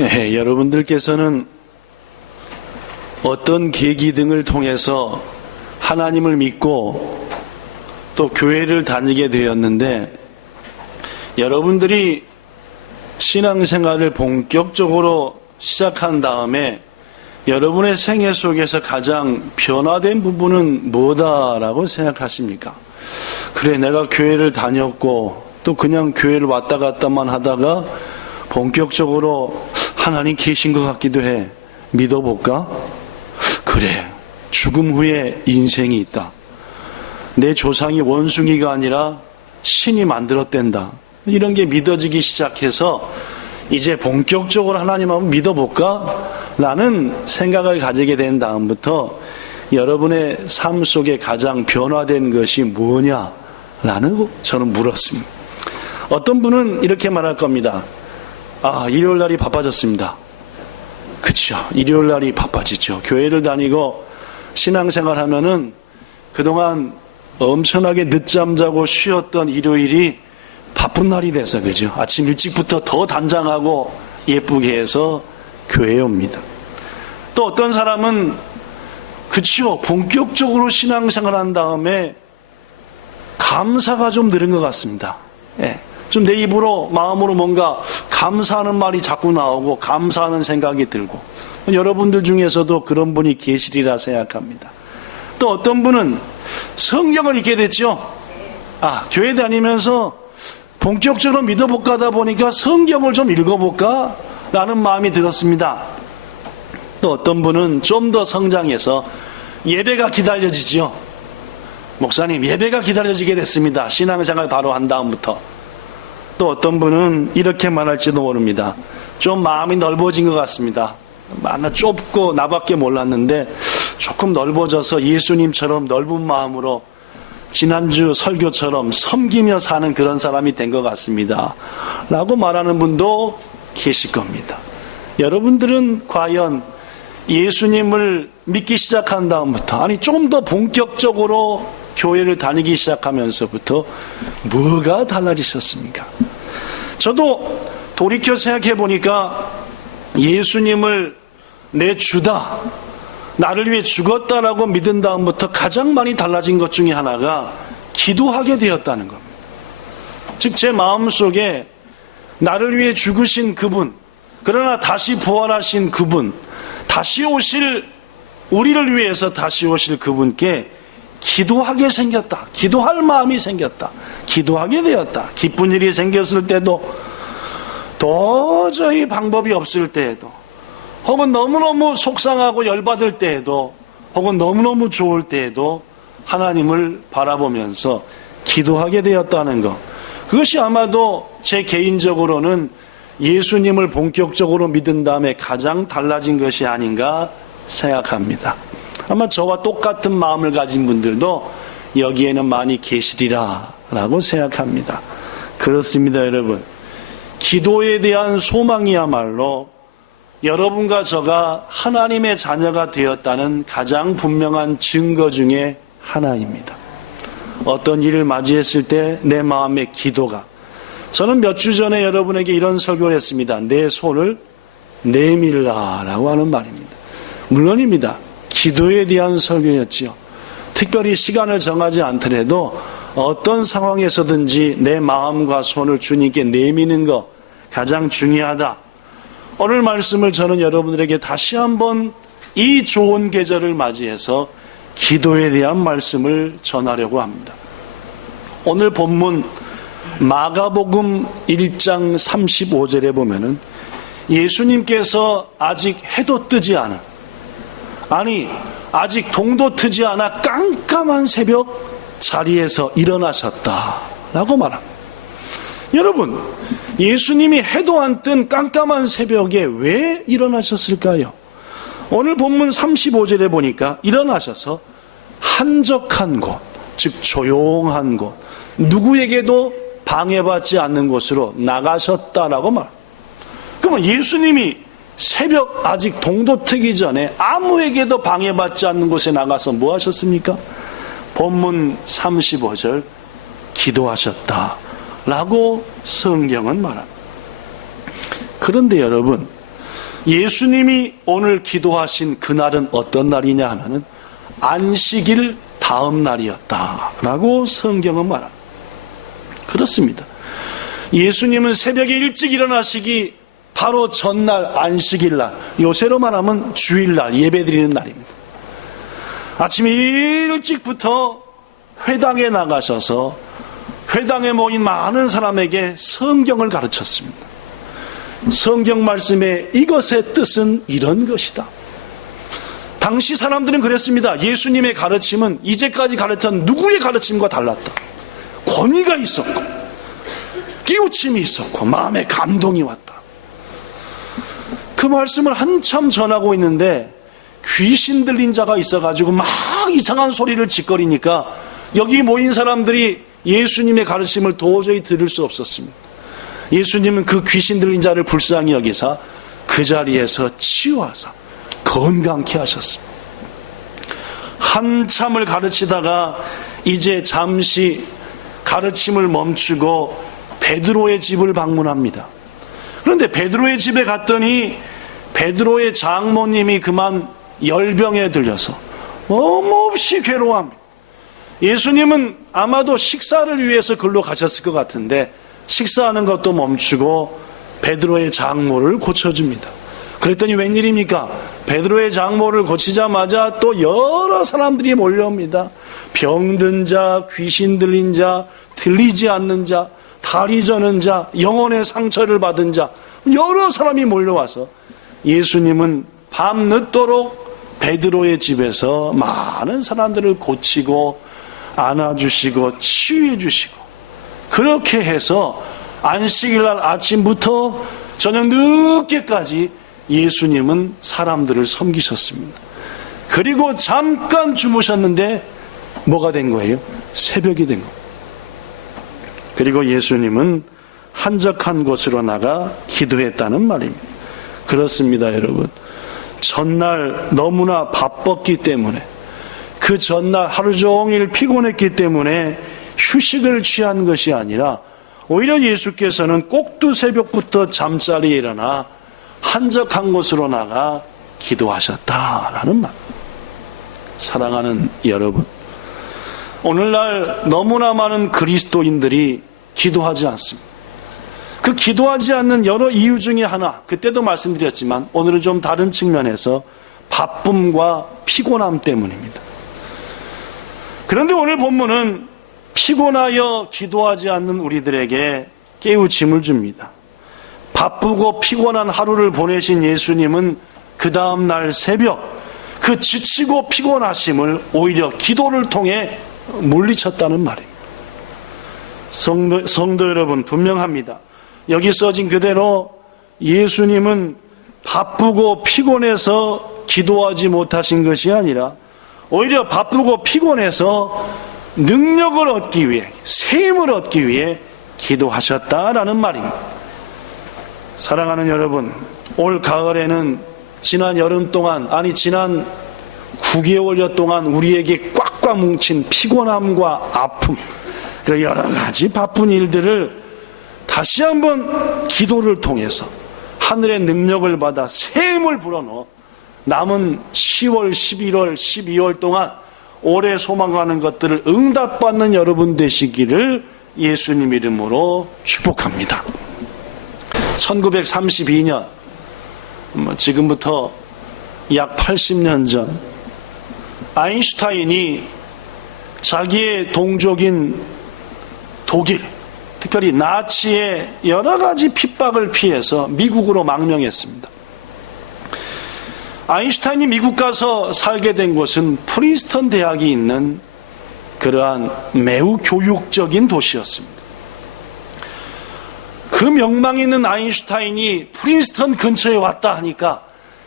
여러분들께서는 어떤 계기 등을 통해서 하나님을 믿고 또 교회를 다니게 되었는데, 여러분들이 신앙생활을 본격적으로 시작한 다음에 여러분의 생애 속에서 가장 변화된 부분은 뭐다라고 생각하십니까? 그래, 내가 교회를 다녔고 또 그냥 교회를 왔다 갔다만 하다가 본격적으로 하나님 계신 것 같기도 해. 믿어볼까? 그래, 죽음 후에 인생이 있다. 내 조상이 원숭이가 아니라 신이 만들었댄다. 이런 게 믿어지기 시작해서 이제 본격적으로 하나님 한번 믿어볼까? 라는 생각을 가지게 된 다음부터 여러분의 삶 속에 가장 변화된 것이 뭐냐? 라는 저는 물었습니다. 어떤 분은 이렇게 말할 겁니다. 일요일 날이 바빠졌습니다. 그렇죠. 일요일 날이 바빠지죠. 교회를 다니고 신앙생활 하면은 그동안 엄청나게 늦잠 자고 쉬었던 일요일이 바쁜 날이 돼서, 그죠? 아침 일찍부터 더 단장하고 예쁘게 해서 교회에 옵니다. 또 어떤 사람은 그치요, 본격적으로 신앙생활 한 다음에 감사가 좀 늘은 것 같습니다. 좀 내 입으로 마음으로 뭔가 감사하는 말이 자꾸 나오고 감사하는 생각이 들고, 여러분들 중에서도 그런 분이 계시리라 생각합니다. 또 어떤 분은 성경을 읽게 됐죠. 교회 다니면서 본격적으로 믿어볼까 하다 보니까 성경을 좀 읽어볼까 라는 마음이 들었습니다. 또 어떤 분은 좀 더 성장해서 예배가 기다려지죠. 목사님, 예배가 기다려지게 됐습니다. 신앙생활 바로 한 다음부터. 또 어떤 분은 이렇게 말할지도 모릅니다. 좀 마음이 넓어진 것 같습니다. 나 좁고 나밖에 몰랐는데 조금 넓어져서 예수님처럼 넓은 마음으로 지난주 설교처럼 섬기며 사는 그런 사람이 된 것 같습니다. 라고 말하는 분도 계실 겁니다. 여러분들은 과연 예수님을 믿기 시작한 다음부터, 좀 더 본격적으로 교회를 다니기 시작하면서부터 뭐가 달라지셨습니까? 저도 돌이켜 생각해 보니까 예수님을 내 주다, 나를 위해 죽었다라고 믿은 다음부터 가장 많이 달라진 것 중에 하나가 기도하게 되었다는 겁니다. 즉, 제 마음속에 나를 위해 죽으신 그분, 그러나 다시 부활하신 그분, 다시 오실, 우리를 위해서 다시 오실 그분께 기도하게 생겼다. 기도할 마음이 생겼다. 기도하게 되었다. 기쁜 일이 생겼을 때도, 도저히 방법이 없을 때에도, 혹은 너무너무 속상하고 열받을 때에도, 혹은 너무너무 좋을 때에도 하나님을 바라보면서 기도하게 되었다는 것. 그것이 아마도 제 개인적으로는 예수님을 본격적으로 믿은 다음에 가장 달라진 것이 아닌가 생각합니다. 아마 저와 똑같은 마음을 가진 분들도 여기에는 많이 계시리라 라고 생각합니다. 그렇습니다, 여러분. 기도에 대한 소망이야말로 여러분과 저가 하나님의 자녀가 되었다는 가장 분명한 증거 중에 하나입니다. 어떤 일을 맞이했을 때 내 마음의 기도가, 저는 몇 주 전에 여러분에게 이런 설교를 했습니다. 내 손을 내밀라라고 하는 말입니다. 물론입니다. 기도에 대한 설교였지요. 특별히 시간을 정하지 않더라도 어떤 상황에서든지 내 마음과 손을 주님께 내미는 것 가장 중요하다. 오늘 말씀을 저는 여러분들에게 다시 한번 이 좋은 계절을 맞이해서 기도에 대한 말씀을 전하려고 합니다. 오늘 본문 마가복음 1장 35절에 보면은 예수님께서 아직 해도 뜨지 않은, 아직 동도 트지 않아 깜깜한 새벽 자리에서 일어나셨다라고 말합니다. 여러분, 예수님이 해도 안 뜬 깜깜한 새벽에 왜 일어나셨을까요? 오늘 본문 35절에 보니까 일어나셔서 한적한 곳, 즉 조용한 곳, 누구에게도 방해받지 않는 곳으로 나가셨다라고 말합니다. 그러면 예수님이 새벽 아직 동도 트기 전에 아무에게도 방해받지 않는 곳에 나가서 뭐 하셨습니까? 본문 35절 기도하셨다라고 성경은 말합니다. 그런데 여러분, 예수님이 오늘 기도하신 그날은 어떤 날이냐 하면은 안식일 다음 날이었다라고 성경은 말합니다. 그렇습니다. 예수님은 새벽에 일찍 일어나시기 바로 전날 안식일 날, 요새로 말하면 주일날 예배드리는 날입니다. 아침에 일찍부터 회당에 나가셔서 회당에 모인 많은 사람에게 성경을 가르쳤습니다. 성경 말씀에 이것의 뜻은 이런 것이다. 당시 사람들은 그랬습니다. 예수님의 가르침은 이제까지 가르쳤던 누구의 가르침과 달랐다. 권위가 있었고 깨우침이 있었고 마음에 감동이 왔다. 그 말씀을 한참 전하고 있는데 귀신 들린 자가 있어가지고 막 이상한 소리를 짓거리니까 여기 모인 사람들이 예수님의 가르침을 도저히 들을 수 없었습니다. 예수님은 그 귀신 들린 자를 불쌍히 여기사 그 자리에서 치유하사 건강케 하셨습니다. 한참을 가르치다가 이제 잠시 가르침을 멈추고 베드로의 집을 방문합니다. 그런데 베드로의 집에 갔더니 베드로의 장모님이 그만 열병에 들려서 너무없이 괴로워합니다. 예수님은 아마도 식사를 위해서 글로 가셨을 것 같은데 식사하는 것도 멈추고 베드로의 장모를 고쳐줍니다. 그랬더니 웬일입니까? 베드로의 장모를 고치자마자 또 여러 사람들이 몰려옵니다. 병든 자, 귀신 들린 자, 들리지 않는 자, 다리 저는 자, 영혼의 상처를 받은 자, 여러 사람이 몰려와서 예수님은 밤늦도록 베드로의 집에서 많은 사람들을 고치고 안아주시고 치유해 주시고, 그렇게 해서 안식일날 아침부터 저녁 늦게까지 예수님은 사람들을 섬기셨습니다. 그리고 잠깐 주무셨는데 뭐가 된 거예요? 새벽이 된 거예요. 그리고 예수님은 한적한 곳으로 나가 기도했다는 말입니다. 그렇습니다, 여러분. 전날 너무나 바빴기 때문에, 그 전날 하루 종일 피곤했기 때문에 휴식을 취한 것이 아니라 오히려 예수께서는 꼭두 새벽부터 잠자리에 일어나 한적한 곳으로 나가 기도하셨다라는 말. 사랑하는 여러분, 오늘날 너무나 많은 그리스도인들이 기도하지 않습니다. 그 기도하지 않는 여러 이유 중에 하나, 그때도 말씀드렸지만 오늘은 좀 다른 측면에서 바쁨과 피곤함 때문입니다. 그런데 오늘 본문은 피곤하여 기도하지 않는 우리들에게 깨우침을 줍니다. 바쁘고 피곤한 하루를 보내신 예수님은 그 다음 날 새벽 그 지치고 피곤하심을 오히려 기도를 통해 물리쳤다는 말입니다. 성도 여러분, 분명합니다. 여기 써진 그대로 예수님은 바쁘고 피곤해서 기도하지 못하신 것이 아니라 오히려 바쁘고 피곤해서 능력을 얻기 위해, 셈을 얻기 위해 기도하셨다라는 말입니다. 사랑하는 여러분, 올 가을에는 지난 여름 동안, 지난 9개월여 동안 우리에게 꽉꽉 뭉친 피곤함과 아픔, 그리고 여러 가지 바쁜 일들을 다시 한번 기도를 통해서 하늘의 능력을 받아 셈을 불어넣어 남은 10월, 11월, 12월 동안 올해 소망하는 것들을 응답받는 여러분 되시기를 예수님 이름으로 축복합니다. 1932년, 지금부터 약 80년 전, 아인슈타인이 자기의 동족인 독일, 특별히 나치의 여러 가지 핍박을 피해서 미국으로 망명했습니다. 아인슈타인이 미국 가서 살게 된 곳은 프린스턴 대학이 있는 그러한 매우 교육적인 도시였습니다. 그 명망 있는 아인슈타인이 프린스턴 근처에 왔다 하니까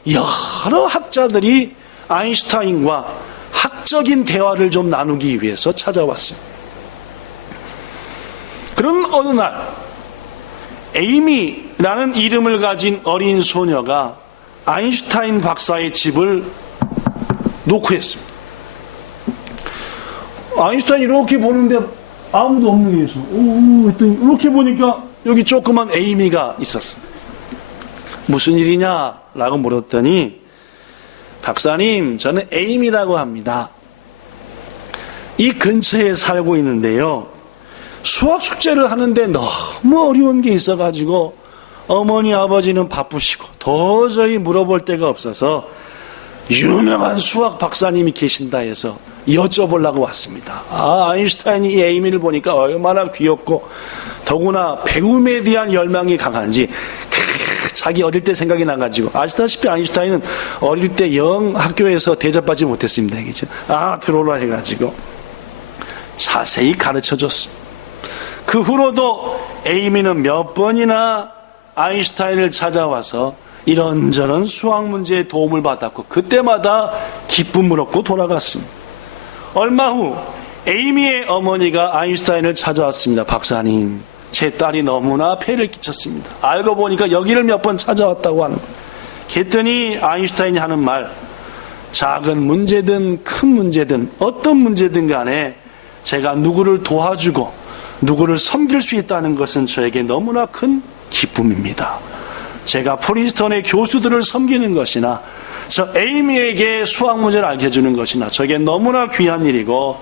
여러 학자들이 아인슈타인과 학적인 대화를 좀 나누기 위해서 찾아왔습니다. 그런 어느 날 에이미라는 이름을 가진 어린 소녀가 아인슈타인 박사의 집을 노크했습니다. 아인슈타인이 이렇게 보는데 아무도 없는 게있어. 이렇게 보니까 여기 조그만 에이미가 있었습니다. 무슨 일이냐라고 물었더니 박사님, 저는 에임이라고 합니다. 이 근처에 살고 있는데요. 수학 숙제를 하는데 너무 어려운 게 있어가지고 어머니 아버지는 바쁘시고 도저히 물어볼 데가 없어서 유명한 수학 박사님이 계신다 해서 여쭤보려고 왔습니다. 아인슈타인이 이 에이미를 보니까 얼마나 귀엽고 더구나 배움에 대한 열망이 강한지 자기 어릴 때 생각이 나가지고, 아시다시피 아인슈타인은 어릴 때 영 학교에서 대접받지 못했습니다. 그죠? 들어오라 해가지고 자세히 가르쳐줬습니다. 그 후로도 에이미는 몇 번이나 아인슈타인을 찾아와서 이런저런 수학 문제에 도움을 받았고 그때마다 기쁨을 얻고 돌아갔습니다. 얼마 후 에이미의 어머니가 아인슈타인을 찾아왔습니다. 박사님, 제 딸이 너무나 폐를 끼쳤습니다. 알고 보니까 여기를 몇 번 찾아왔다고 하는 거예요. 그랬더니 아인슈타인이 하는 말, 작은 문제든 큰 문제든 어떤 문제든 간에 제가 누구를 도와주고 누구를 섬길 수 있다는 것은 저에게 너무나 큰 기쁨입니다. 제가 프린스턴의 교수들을 섬기는 것이나 저 에이미에게 수학 문제를 알려주는 것이나 저에게 너무나 귀한 일이고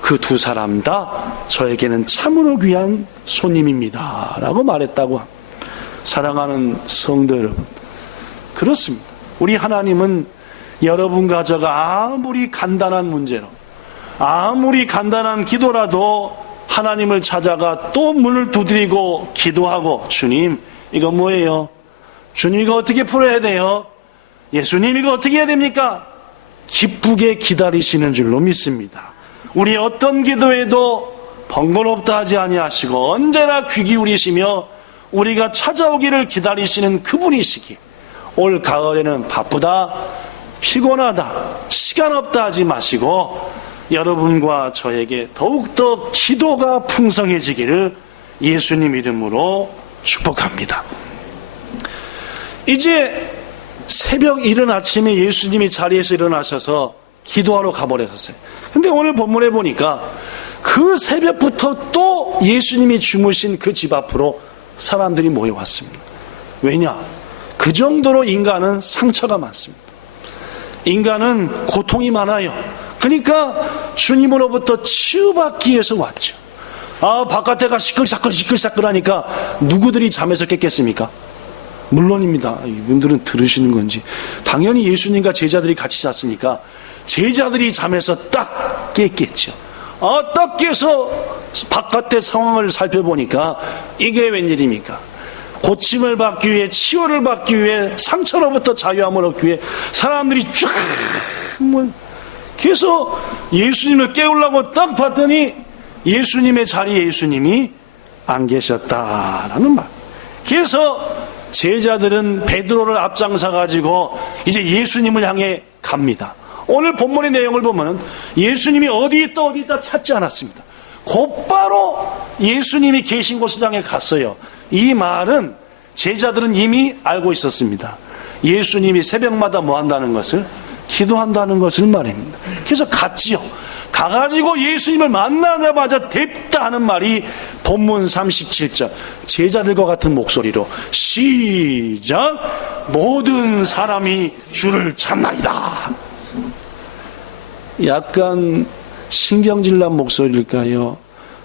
그 두 사람 다 저에게는 참으로 귀한 손님입니다 라고 말했다고 합니다. 사랑하는 성도 여러분, 그렇습니다. 우리 하나님은 여러분과 저가 아무리 간단한 문제로, 아무리 간단한 기도라도 하나님을 찾아가 또 문을 두드리고 기도하고, 주님 이거 뭐예요? 주님 이거 어떻게 풀어야 돼요? 예수님 이거 어떻게 해야 됩니까? 기쁘게 기다리시는 줄로 믿습니다. 우리 어떤 기도에도 번거롭다 하지 아니하시고 언제나 귀 기울이시며 우리가 찾아오기를 기다리시는 그분이시기, 올 가을에는 바쁘다, 피곤하다, 시간 없다 하지 마시고 여러분과 저에게 더욱더 기도가 풍성해지기를 예수님 이름으로 축복합니다. 이제 새벽 이른 아침에 예수님이 자리에서 일어나셔서 기도하러 가버렸어요. 근데 오늘 본문에 보니까 그 새벽부터 또 예수님이 주무신 그 집 앞으로 사람들이 모여왔습니다. 왜냐? 그 정도로 인간은 상처가 많습니다. 인간은 고통이 많아요. 그러니까 주님으로부터 치유받기 위해서 왔죠. 바깥에가 시끌시끌 하니까 누구들이 잠에서 깼겠습니까? 물론입니다. 이분들은 들으시는 건지. 당연히 예수님과 제자들이 같이 잤으니까 제자들이 잠에서 딱 깼겠죠. 딱 깨서 바깥의 상황을 살펴보니까 이게 웬일입니까? 고침을 받기 위해, 치유를 받기 위해, 상처로부터 자유함을 얻기 위해 사람들이 쫙 그래서 예수님을 깨우려고 딱 봤더니 예수님의 자리에 예수님이 안 계셨다라는 말. 그래서 제자들은 베드로를 앞장서 가지고 이제 예수님을 향해 갑니다. 오늘 본문의 내용을 보면 예수님이 어디 있다 찾지 않았습니다. 곧바로 예수님이 계신 곳을 향해 갔어요. 이 말은 제자들은 이미 알고 있었습니다. 예수님이 새벽마다 뭐 한다는 것을, 기도한다는 것을 말입니다. 그래서 갔지요. 가가지고 예수님을 만나자마자 됐다 하는 말이 본문 37절, 제자들과 같은 목소리로 시작, 모든 사람이 주를 찾나이다. 약간 신경질난 목소리일까요?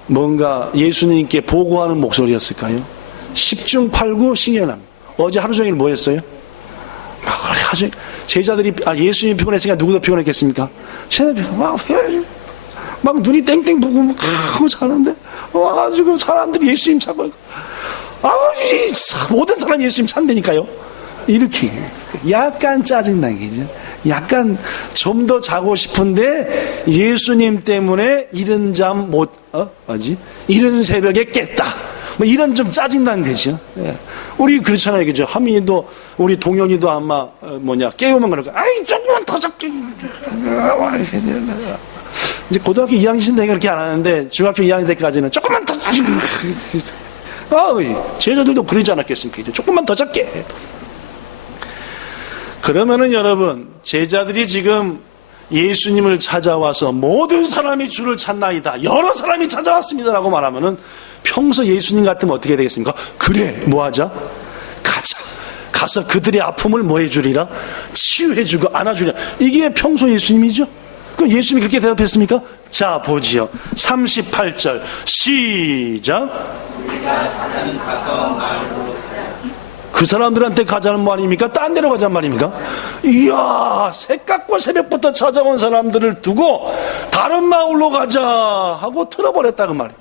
뭔가 예수님께 보고하는 목소리였을까요? 10중 8구 신경납니다. 어제 하루 종일 뭐 했어요? 제자들이, 예수님이 피곤했으니까 누구도 피곤했겠습니까? 제자들이 막 눈이 땡땡 부고 막 하고 자는데 와가지고 사람들이 예수님 찾고, 모든 사람이 예수님 찾는다니까요. 이렇게 약간 짜증나게, 약간 좀 더 자고 싶은데 예수님 때문에 이른 잠 못, 이른 새벽에 깼다. 뭐 이런 좀 짜증난 거죠. 예. 우리 그렇잖아요, 그죠? 하민이도, 우리 동영이도 아마 깨우면 그럴까? 조금만 더 작게. 이제 고등학교 2학년 되니까 그렇게 안 하는데 중학교 2학년 때까지는 조금만 더. 제자들도 그러지 않았겠습니까? 이제 조금만 더 작게. 그러면은 여러분, 제자들이 지금 예수님을 찾아와서 모든 사람이 주를 찾나이다, 여러 사람이 찾아왔습니다라고 말하면은 평소 예수님 같으면 어떻게 되겠습니까? 그래, 뭐하자? 가서 그들의 아픔을 뭐 해주리라? 치유해주고 안아주리라. 이게 평소 예수님이죠. 그럼 예수님이 그렇게 대답했습니까? 자, 보지요. 38절 시작. 그 사람들한테 가자는 말입니까? 딴 데로 가자는 말입니까? 이야, 새벽과 새벽부터 찾아온 사람들을 두고 다른 마을로 가자 하고 틀어버렸다 그 말이에요.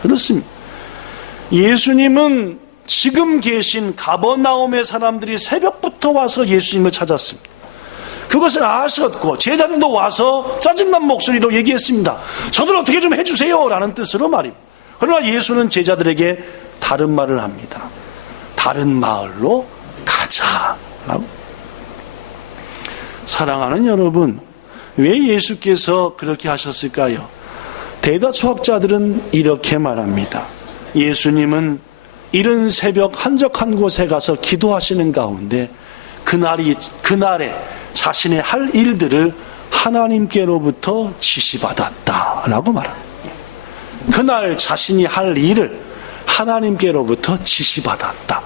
그렇습니다. 예수님은 지금 계신 가버나움의 사람들이 새벽부터 와서 예수님을 찾았습니다. 그것을 아셨고 제자들도 와서 짜증난 목소리로 얘기했습니다. 저들 어떻게 좀 해주세요 라는 뜻으로 말입니다. 그러나 예수는 제자들에게 다른 말을 합니다. 다른 마을로 가자라고. 사랑하는 여러분, 왜 예수께서 그렇게 하셨을까요? 대다수 학자들은 이렇게 말합니다. 예수님은 이른 새벽 한적한 곳에 가서 기도하시는 가운데 그날에 자신의 할 일들을 하나님께로부터 지시받았다라고 말합니다. 그날 자신이 할 일을 하나님께로부터 지시받았다.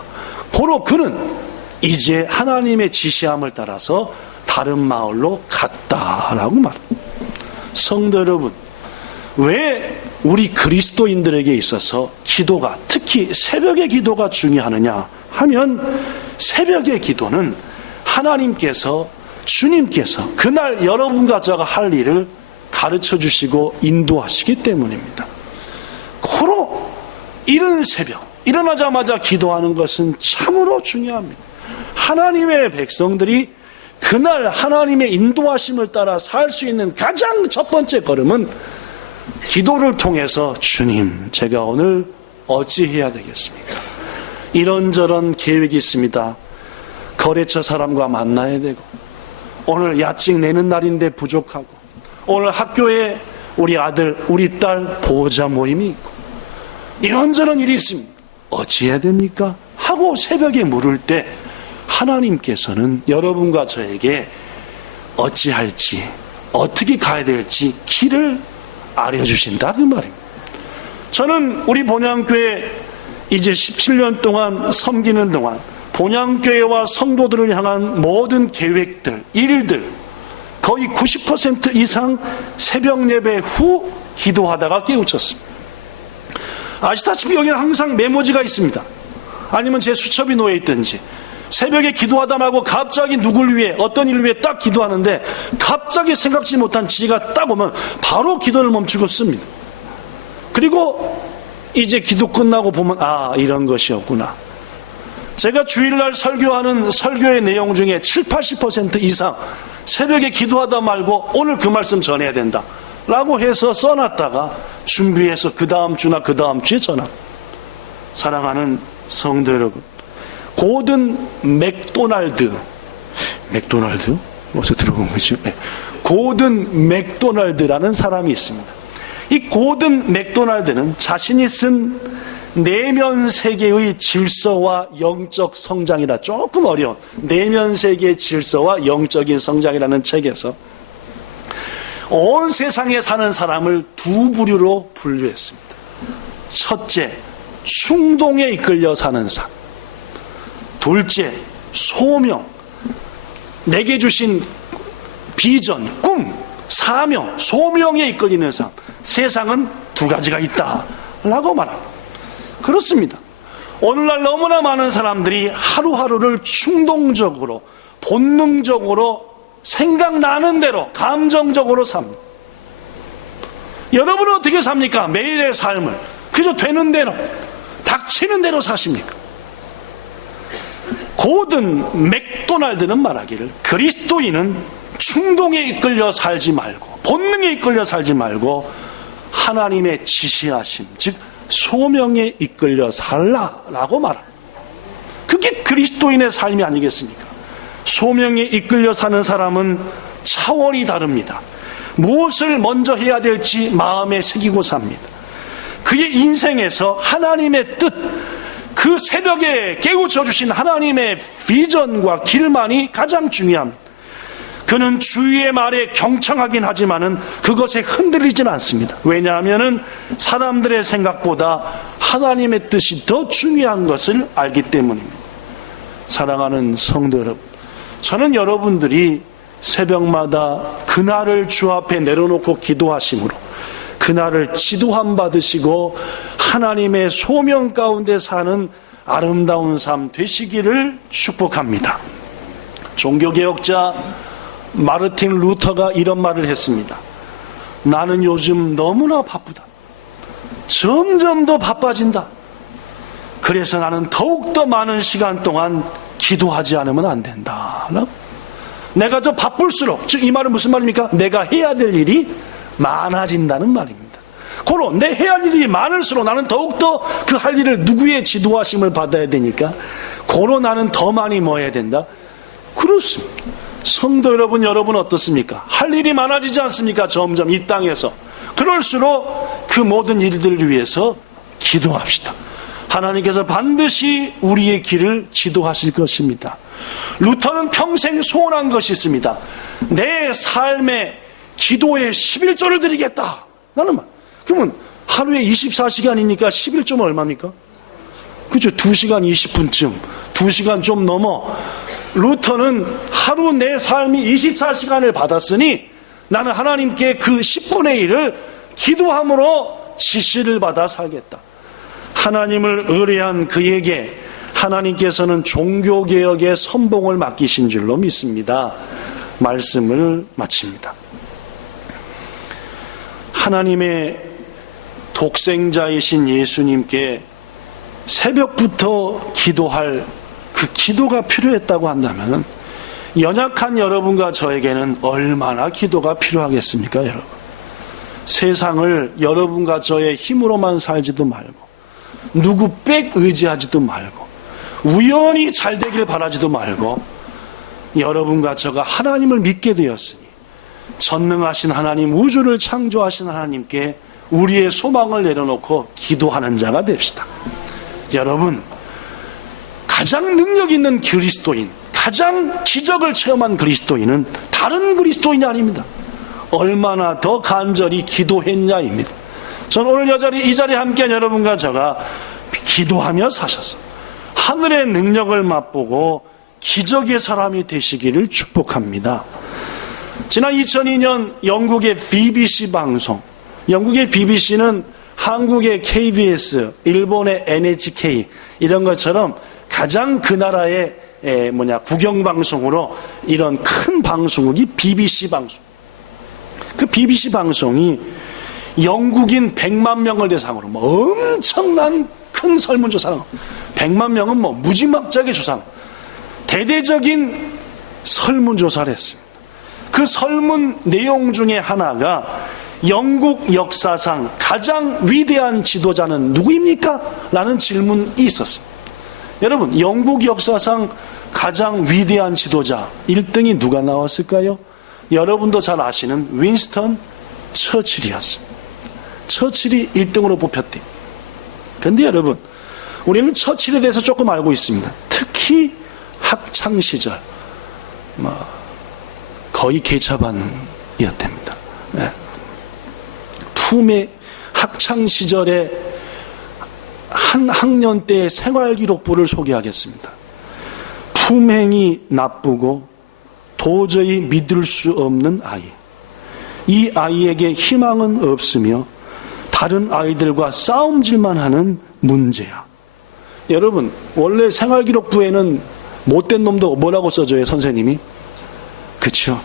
고로 그는 이제 하나님의 지시함을 따라서 다른 마을로 갔다라고 말합니다. 성도 여러분, 왜 우리 그리스도인들에게 있어서 기도가, 특히 새벽의 기도가 중요하느냐 하면, 새벽의 기도는 하나님께서, 주님께서 그날 여러분과 저가 할 일을 가르쳐 주시고 인도하시기 때문입니다. 고로 이른 새벽 일어나자마자 기도하는 것은 참으로 중요합니다. 하나님의 백성들이 그날 하나님의 인도하심을 따라 살 수 있는 가장 첫 번째 걸음은 기도를 통해서, 주님, 제가 오늘 어찌해야 되겠습니까? 이런저런 계획이 있습니다. 거래처 사람과 만나야 되고, 오늘 야직 내는 날인데 부족하고, 오늘 학교에 우리 아들, 우리 딸 보호자 모임이 있고, 이런저런 일이 있습니다. 어찌해야 됩니까? 하고 새벽에 물을 때 하나님께서는 여러분과 저에게 어찌할지, 어떻게 가야 될지 길을 알려주신다 그 말입니다. 저는 우리 본향교회 이제 17년 동안 섬기는 동안 본향교회와 성도들을 향한 모든 계획들, 일들 거의 90% 이상 새벽 예배 후 기도하다가 깨우쳤습니다. 아시다시피 여기는 항상 메모지가 있습니다. 아니면 제 수첩이 놓여있든지, 새벽에 기도하다 말고 갑자기 누굴 위해, 어떤 일을 위해 딱 기도하는데 갑자기 생각지 못한 지혜가 딱 오면 바로 기도를 멈추고 씁니다. 그리고 이제 기도 끝나고 보면 이런 것이었구나. 제가 주일날 설교하는 설교의 내용 중에 70-80% 이상 새벽에 기도하다 말고 오늘 그 말씀 전해야 된다 라고 해서 써놨다가 준비해서 그 다음 주나 그 다음 주에 전합니다. 사랑하는 성도 여러분, 고든 맥도날드 어디서 들어본 거죠? 네. 고든 맥도날드라는 사람이 있습니다. 이 고든 맥도날드는 자신이 쓴 내면 세계의 질서와 영적 성장이라, 조금 어려운 내면 세계의 질서와 영적인 성장이라는 책에서 온 세상에 사는 사람을 두 부류로 분류했습니다. 첫째, 충동에 이끌려 사는 삶. 둘째, 소명, 내게 주신 비전, 꿈, 사명, 소명에 이끌리는 삶. 세상은 두 가지가 있다라고 말합니다. 그렇습니다. 오늘날 너무나 많은 사람들이 하루하루를 충동적으로, 본능적으로, 생각나는 대로, 감정적으로 삽니다. 여러분은 어떻게 삽니까? 매일의 삶을 그저 되는 대로, 닥치는 대로 사십니까? 고든 맥도날드는 말하기를, 그리스도인은 충동에 이끌려 살지 말고, 본능에 이끌려 살지 말고 하나님의 지시하심, 즉 소명에 이끌려 살라라고 말합니다. 그게 그리스도인의 삶이 아니겠습니까? 소명에 이끌려 사는 사람은 차원이 다릅니다. 무엇을 먼저 해야 될지 마음에 새기고 삽니다. 그의 인생에서 하나님의 뜻, 그 새벽에 깨우쳐 주신 하나님의 비전과 길만이 가장 중요합니다. 그는 주위의 말에 경청하긴 하지만은 그것에 흔들리지는 않습니다. 왜냐하면은 사람들의 생각보다 하나님의 뜻이 더 중요한 것을 알기 때문입니다. 사랑하는 성도 여러분, 저는 여러분들이 새벽마다 그날을 주 앞에 내려놓고 기도하심으로 그날을 지도함 받으시고 하나님의 소명 가운데 사는 아름다운 삶 되시기를 축복합니다. 종교개혁자 마르틴 루터가 이런 말을 했습니다. 나는 요즘 너무나 바쁘다. 점점 더 바빠진다. 그래서 나는 더욱더 많은 시간 동안 기도하지 않으면 안 된다. 내가 저 바쁠수록, 즉 이 말은 무슨 말입니까? 내가 해야 될 일이 많아진다는 말입니다. 고로 내 해야 할 일이 많을수록 나는 더욱더 그 할 일을 누구의 지도하심을 받아야 되니까 고로 나는 더 많이 뭐 해야 된다? 그렇습니다. 성도 여러분 어떻습니까? 할 일이 많아지지 않습니까? 점점 이 땅에서. 그럴수록 그 모든 일들을 위해서 기도합시다. 하나님께서 반드시 우리의 길을 지도하실 것입니다. 루터는 평생 소원한 것이 있습니다. 내 삶에 기도에 11조를 드리겠다. 나는 말. 그러면 하루에 24시간이니까 11조면 얼마입니까? 그죠? 2시간 20분쯤, 2시간 좀 넘어. 루터는 하루 내 삶이 24시간을 받았으니 나는 하나님께 그 10분의 1을 기도함으로 지시를 받아 살겠다. 하나님을 의뢰한 그에게 하나님께서는 종교개혁의 선봉을 맡기신 줄로 믿습니다. 말씀을 마칩니다. 하나님의 독생자이신 예수님께 새벽부터 기도할 그 기도가 필요했다고 한다면 연약한 여러분과 저에게는 얼마나 기도가 필요하겠습니까, 여러분? 세상을 여러분과 저의 힘으로만 살지도 말고 누구 빽 의지하지도 말고 우연히 잘 되길 바라지도 말고 여러분과 저가 하나님을 믿게 되었으니 전능하신 하나님, 우주를 창조하신 하나님께 우리의 소망을 내려놓고 기도하는 자가 됩시다. 여러분, 가장 능력 있는 그리스도인, 가장 기적을 체험한 그리스도인은 다른 그리스도인이 아닙니다. 얼마나 더 간절히 기도했냐입니다. 저는 오늘 이 자리에 함께한 여러분과 저가 기도하며 사셔서 하늘의 능력을 맛보고 기적의 사람이 되시기를 축복합니다. 지난 2002년 영국의 BBC 방송, 영국의 BBC는 한국의 KBS, 일본의 NHK 이런 것처럼 가장 그 나라의 국영방송으로 이런 큰 방송국이 BBC 방송. 그 BBC 방송이 영국인 100만 명을 대상으로 엄청난 큰 설문조사를 100만 명은 무지막지하게 조사, 대대적인 설문조사를 했습니다. 그 설문 내용 중에 하나가 영국 역사상 가장 위대한 지도자는 누구입니까? 라는 질문이 있었습니다. 여러분, 영국 역사상 가장 위대한 지도자 1등이 누가 나왔을까요? 여러분도 잘 아시는 윈스턴 처칠이었습니다. 처칠이 1등으로 뽑혔대요. 그런데 여러분, 우리는 처칠에 대해서 조금 알고 있습니다. 특히 학창시절 거의 개차반이었답니다. 네. 품의 학창시절에 한 학년 때의 생활기록부를 소개하겠습니다. 품행이 나쁘고 도저히 믿을 수 없는 아이. 이 아이에게 희망은 없으며 다른 아이들과 싸움질만 하는 문제야. 여러분, 원래 생활기록부에는 못된 놈도 뭐라고 써줘요, 선생님이? 그쵸?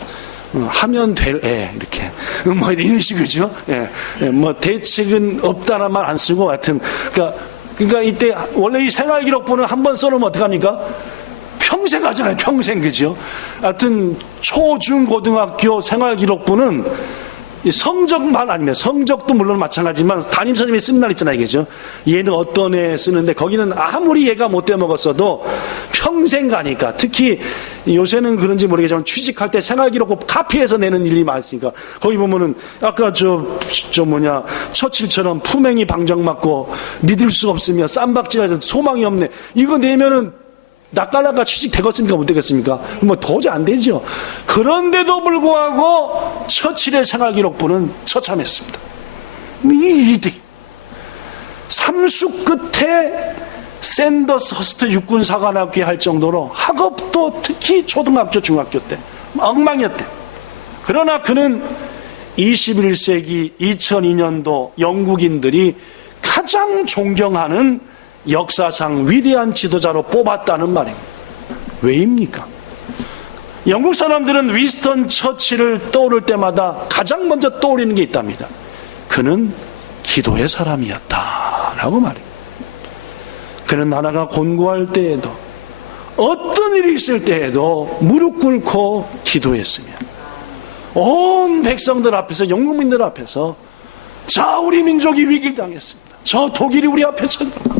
하면 될 애, 이렇게. 이런 식이죠? 예. 대책은 없다는 말 안 쓰고, 하여튼. 그러니까 이때, 원래 이 생활기록부는 한 번 써놓으면 어떡합니까? 평생 하잖아요, 평생, 그죠? 하여튼, 초, 중, 고등학교 생활기록부는 성적만 아니면 성적도 물론 마찬가지지만 담임선생님이 쓰는 날 있잖아요, 그죠? 얘는 어떤 애 쓰는데 거기는 아무리 얘가 못돼 먹었어도 평생 가니까, 특히 요새는 그런지 모르겠지만 취직할 때 생활기록부 카피해서 내는 일이 많으니까 거기 보면은 아까 처칠처럼 품행이 방정맞고 믿을 수 없으며 쌈박질해서 소망이 없네, 이거 내면은 낚아나가 취직 되겠습니까? 못 되겠습니까? 도저히 안 되죠. 그런데도 불구하고 처칠의 생활기록부는 처참했습니다. 삼수 끝에 샌더스 허스트 육군사관학교에 할 정도로 학업도 특히 초등학교, 중학교 때 엉망이었대. 그러나 그는 21세기 2002년도 영국인들이 가장 존경하는 역사상 위대한 지도자로 뽑았다는 말입니다. 왜입니까? 영국 사람들은 윈스턴 처칠을 떠오를 때마다 가장 먼저 떠올리는 게 있답니다. 그는 기도의 사람이었다라고 말입니다. 그는 나라가 곤고할 때에도 어떤 일이 있을 때에도 무릎 꿇고 기도했으며 온 백성들 앞에서, 영국민들 앞에서 자, 우리 민족이 위기를 당했습니다. 저 독일이 우리 앞에 쳐들어가.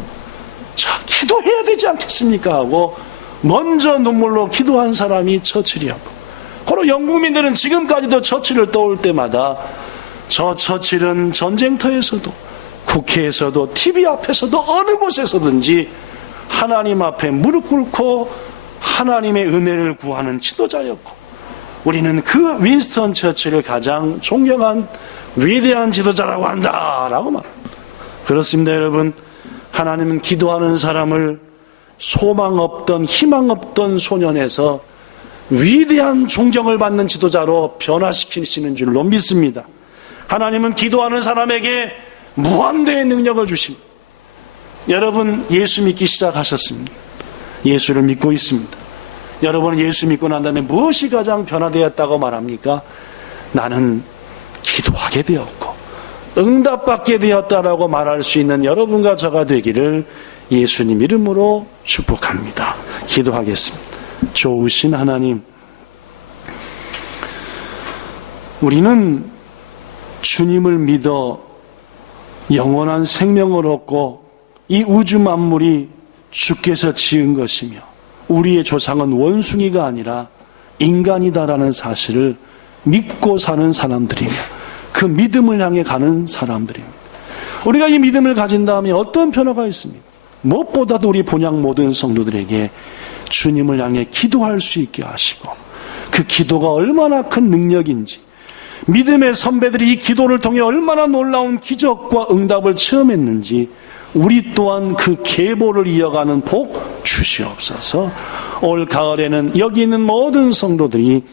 자, 기도해야 되지 않겠습니까? 하고 먼저 눈물로 기도한 사람이 처칠이었고, 그리고 영국민들은 지금까지도 처칠을 떠올 때마다 저 처칠은 전쟁터에서도, 국회에서도, TV 앞에서도, 어느 곳에서든지 하나님 앞에 무릎 꿇고 하나님의 은혜를 구하는 지도자였고, 우리는 그 윈스턴 처칠을 가장 존경한 위대한 지도자라고 한다라고 말합니다. 그렇습니다, 여러분. 하나님은 기도하는 사람을 소망 없던, 희망 없던 소년에서 위대한 존경을 받는 지도자로 변화시키시는 줄로 믿습니다. 하나님은 기도하는 사람에게 무한대의 능력을 주십니다. 여러분, 예수 믿기 시작하셨습니다. 예수를 믿고 있습니다. 여러분은 예수 믿고 난 다음에 무엇이 가장 변화되었다고 말합니까? 나는 기도하게 되었고 응답받게 되었다라고 말할 수 있는 여러분과 저가 되기를 예수님 이름으로 축복합니다. 기도하겠습니다. 좋으신 하나님, 우리는 주님을 믿어 영원한 생명을 얻고 이 우주 만물이 주께서 지은 것이며 우리의 조상은 원숭이가 아니라 인간이다라는 사실을 믿고 사는 사람들이며 그 믿음을 향해 가는 사람들입니다. 우리가 이 믿음을 가진 다음에 어떤 변화가 있습니까? 무엇보다도 우리 본향 모든 성도들에게 주님을 향해 기도할 수 있게 하시고, 그 기도가 얼마나 큰 능력인지, 믿음의 선배들이 이 기도를 통해 얼마나 놀라운 기적과 응답을 체험했는지 우리 또한 그 계보를 이어가는 복 주시옵소서. 올 가을에는 여기 있는 모든 성도들이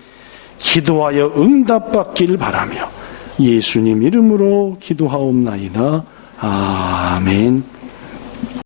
기도하여 응답받길 바라며 예수님 이름으로 기도하옵나이다. 아멘.